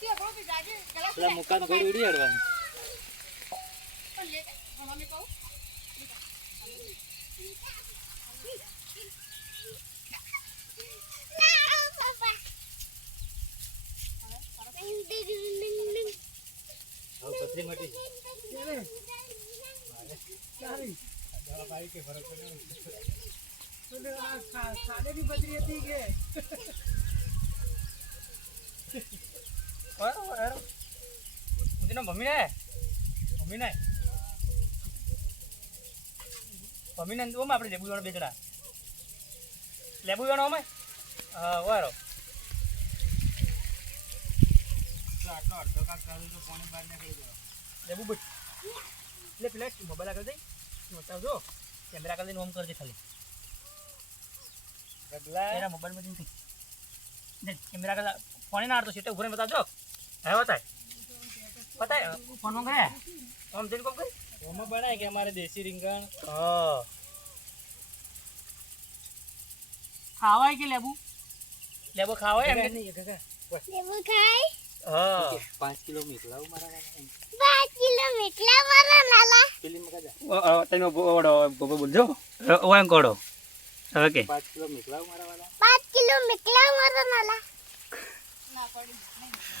પેલા મુકાન ગોળ ઉડી અડવાનું પથરી મટી ભાઈ કે ફરક પડે ખાડે ની પથરી હતી કે મમ્મી ને આપણે લેબુ વાળો બેચડા લેબુ વાળો અમે હા વારો આટલો અડધો કાક કરું તો પાણી બહાર નીકળી ગયો લેબુ બટ એટલે પેલા મોબાઈલ આગળ જઈ બતાવજો કેમેરા આગળ જઈને ઓમ કરજે ખાલી એના મોબાઈલમાં જઈને કેમેરા આગળ ફોન ના આડતો સીટે ઉભરે બતાવજો હે બતાય ફોનમાં કરે આમ જઈને કોમ કરી ઓમાં બનાય કે અમારે દેશી રીંગણ હા ખાવાય કે લેબુ ખાવાય એમ નહીં કાકા લેબુ ખાય હા 5 કિલો મીઠલાવ મારા 5 કિલો મીઠલા મારા નાલા પેલી મકા તને ઓડો ગોબો બોલજો ઓય કોડો હવે કે 5 કિલો મીઠલાવ મારા વાલા 5 કિલો મીઠલા મારા નાલા ના પડી નહીં